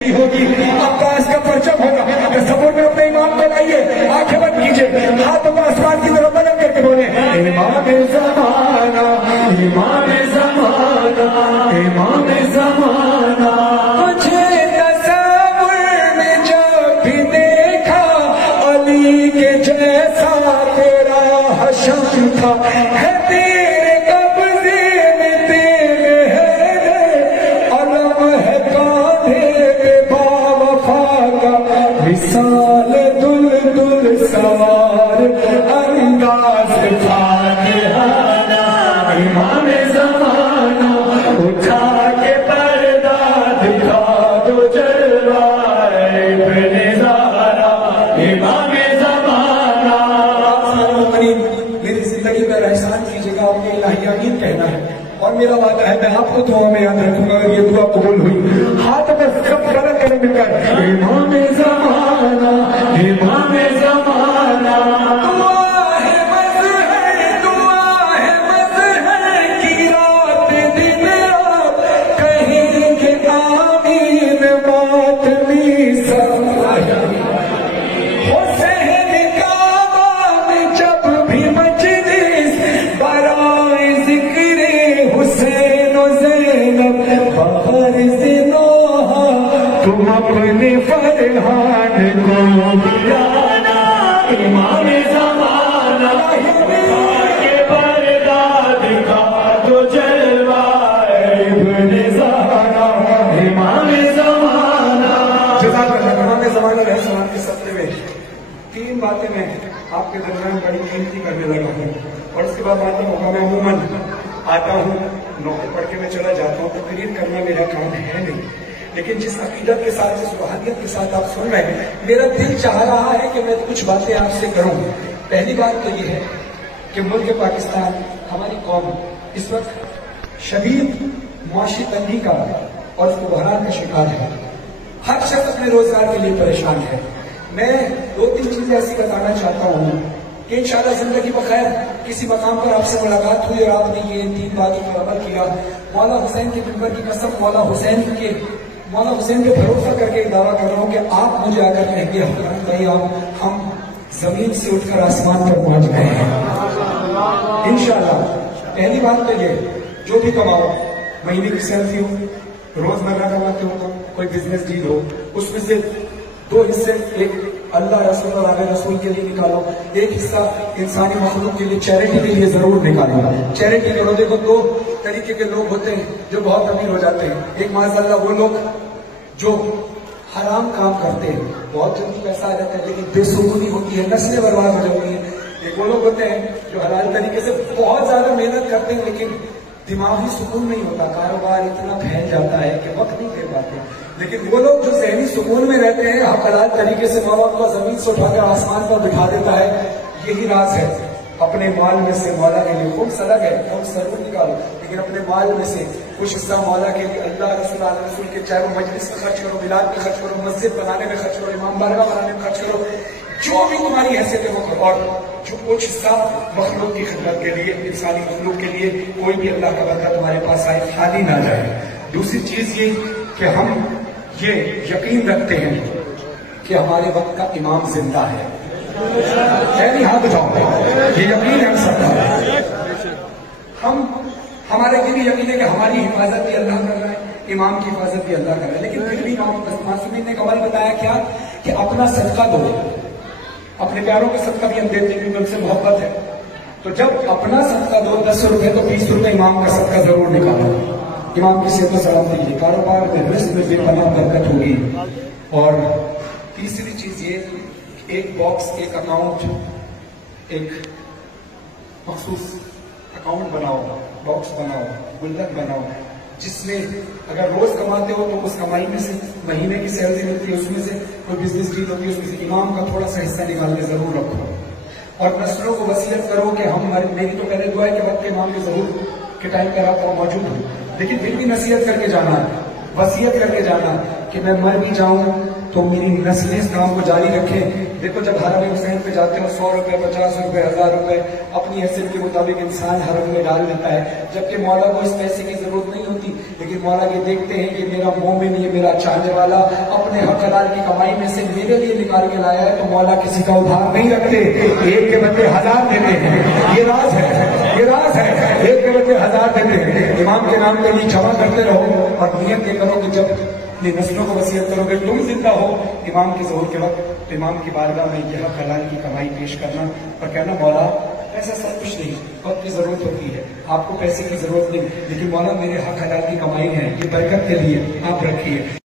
होगी, अब्बास का परचम होगा। तसव्वुर में अपने इमाम को लाइए, आंखें बंद कीजिए, हाथों को आसमान की तरफ बुलंद करके बोले इमाम ज़माना, इमाम ज़माना, इमाम ज़माना। मुझे तसव्वुर में जब भी देखा अली के जैसा तेरा हशम था, है तेरे कब्जे में तेरे है अलम है कांधे पे बावफा का, मिसाल दुल दुल सवार अंदाज फातिहाना। इमाम ज़माना उठा के पर्दा दिखा दो जलवाए इब्ने ज़हरा, इमाम ज़माना। मेरी जिंदगी में एहसान कीजिएगा, आपने इलाहियामीन कहना है और मेरा वादा है मैं आपको दुआ में याद रखूंगा। अगर ये दुआ कबूल हुई हाथ में सब गलत करे मिलकर इमाम ज़माना, इमाम ज़माना। दुआ है मज़हर, दुआ है मज़हर की रात दिन रात, कहेंगे आमीन मातमी सब। हुसैन काबा में जब भी मजलिस बराए जिक्रे हुसैन व ज़ैनब, बाहर से नौहा तुम अपने फरहान को बुलाना। इमाम ज़माना के पर्दा दिखा दो जलवाए इब्ने ज़हरा, इमाम ज़माना। इमाम ज़माना रहे सलाम के सत्ते में तीन बातें मैं आपके दरमियान बड़ी कीमती करने लगा हूँ और उसके बाद आता हूँ। मैं अमूमन आता हूँ, नौकरी पढ़ के मैं चला जाता हूँ, तकरीर करना मेरा काम है नहीं, लेकिन जिस अकीदत के साथ, जिस रूहानियत के साथ आप सुन रहे हैं, मेरा दिल चाह रहा है कि मैं कुछ बातें आपसे करूं। पहली बात तो ये है कि मुल्क पाकिस्तान, हमारी कौम इस वक्त शदीद मुआशी तंगी का और उसको बहरान का शिकार है। हर शख्स अपने रोजगार के लिए परेशान है। मैं दो तीन चीजें ऐसी बताना चाहता हूँ कि इंशाअल्लाह जिंदगी बखैर किसी मकाम पर आपसे मुलाकात हुई और आपने ये तीन बातों पर अमल किया। मौला हुसैन के मिंबर की कसम, मौला हुसैन पे भरोसा करके दावा कर रहा हूँ कि आप मुझे आकर कहेंगे भाई आप हम जमीन से उठकर आसमान पर पहुंच गए हैं इंशाअल्लाह। पहली बात तो ये, जो भी कमाओ, महीने की सैलरी हो, रोजमर्रा कमाते हो, कोई बिजनेस डील हो, उसमें से दो हिस्से, एक अल्लाह रसूल और आगे रसूल के लिए निकालो, एक हिस्सा इंसानी मखलूक के लिए, चैरिटी के लिए जरूर निकालो। चैरिटी करो। देखो दो तरीके के लोग होते हैं जो बहुत अमीर हो जाते हैं। एक माशाअल्लाह वो लोग जो हराम काम करते हैं, बहुत जल्दी पैसा आ जाता है लेकिन बेसुकूनी होती है, नस्लें बर्बाद हो जाती है। एक वो लोग होते हैं जो हलाल तरीके से बहुत ज्यादा मेहनत करते हैं लेकिन दिमागी सुकून नहीं होता, कारोबार इतना फैल जाता है कि वक्त नहीं दे पाते। लेकिन वो लोग जो ज़हनी सुकून में रहते हैं, हलाल तरीके से माँ बाप को जमीन से उठाकर आसमान पर बिठा देता है, यही राज है। अपने माल में से मौला के लिए खूब सलग है, खूब जरूर निकालो, लेकिन अपने माल में से कुछ हिस्सा मौला के लिए, अल्लाह रसूल के चारों मजलिस में खर्च करो, मिलाद में खर्च करो, मस्जिद बनाने में खर्च करो, इमाम बारगाह बनाने में खर्च करो, जो भी तुम्हारी हैसियत है वो करो। और जो कुछ हिस्सा मखलूक की खिदमत के लिए, इंसानी मखलूक के लिए, कोई भी अल्लाह का बंदा तुम्हारे पास आए खाली ना जाए। दूसरी चीज ये कि हम ये यकीन रखते हैं कि हमारे वक्त का इमाम जिंदा है। नहीं हाथ उठाओ, ये यकीन है सबका। हम हमारे ये भी यकीन है कि हमारी हिफाजत भी अल्लाह कर रहा है, इमाम की हिफाजत भी अल्लाह कर रहा है। लेकिन फिर भी मासूमीन ने कमाल बताया क्या कि अपना सदका दो, अपने प्यारों का सदका भी हम देते हैं क्योंकि उनसे मोहब्बत है। तो जब अपना सदका दो 10 रुपए तो 20 रुपए इमाम का सदका जरूर निकालो। इमाम की सेहत सलाम दीजिए, कारोबार में रिस्क में बेपनाह बरकत होगी। और तीसरी चीज ये, एक बॉक्स, एक अकाउंट, एक मखसूस अकाउंट बनाओ, बॉक्स बनाओ, गुल्लक बनाओ, जिसमें अगर रोज कमाते हो तो उस कमाई में से महीने की सैलरी मिलती है, उसमें से कोई बिजनेस डील होती है, उसमें से इमाम का थोड़ा सा हिस्सा निकाल के जरूर रखो। और नस्लों को वसीयत करो कि हम, मेरी तो पहले दुआ है कि वक्त के इमाम के जरूर के टाइम पर आप मौजूद हो, लेकिन फिर भी नसीहत करके जाना है, वसीयत करके जाना है कि मैं मर भी जाऊं तो मेरी नस्लें इस काम को जारी रखें। देखो जब हरम हुसैन पे जाते हो 100 रुपए, 50 रुपए, 1000 रुपए अपनी हैसियत के मुताबिक इंसान हरम में डाल देता है, जबकि मौला को इस पैसे की जरूरत नहीं होती। लेकिन मौला ये देखते हैं कि मेरा मोमिन, ये मेरा चाहने वाला अपने हक हलाल की कमाई में से मेरे लिए निकाल के लाया है, तो मौला किसी का उधार नहीं रखते, एक के बदले 1000 देते हैं। ये राज है, ये राज है, एक के बदले 1000 देते हैं। इमाम के नाम पे नहीं क्षमा करते रहो और नियत ये करो कि जब अपनी नस्लों को वसीयत करोगे तुम जिंदा हो इमाम के ज़ोहर के वक्त, तो इमाम की बारगाह में यह हलाल की कमाई पेश करना और कहना मौला ऐसा सब कुछ नहीं, वक्त की जरूरत होती है, आपको पैसे की जरूरत नहीं, लेकिन मौला मेरे हक हलाल की कमाई है, ये बरकत के लिए आप रखिए।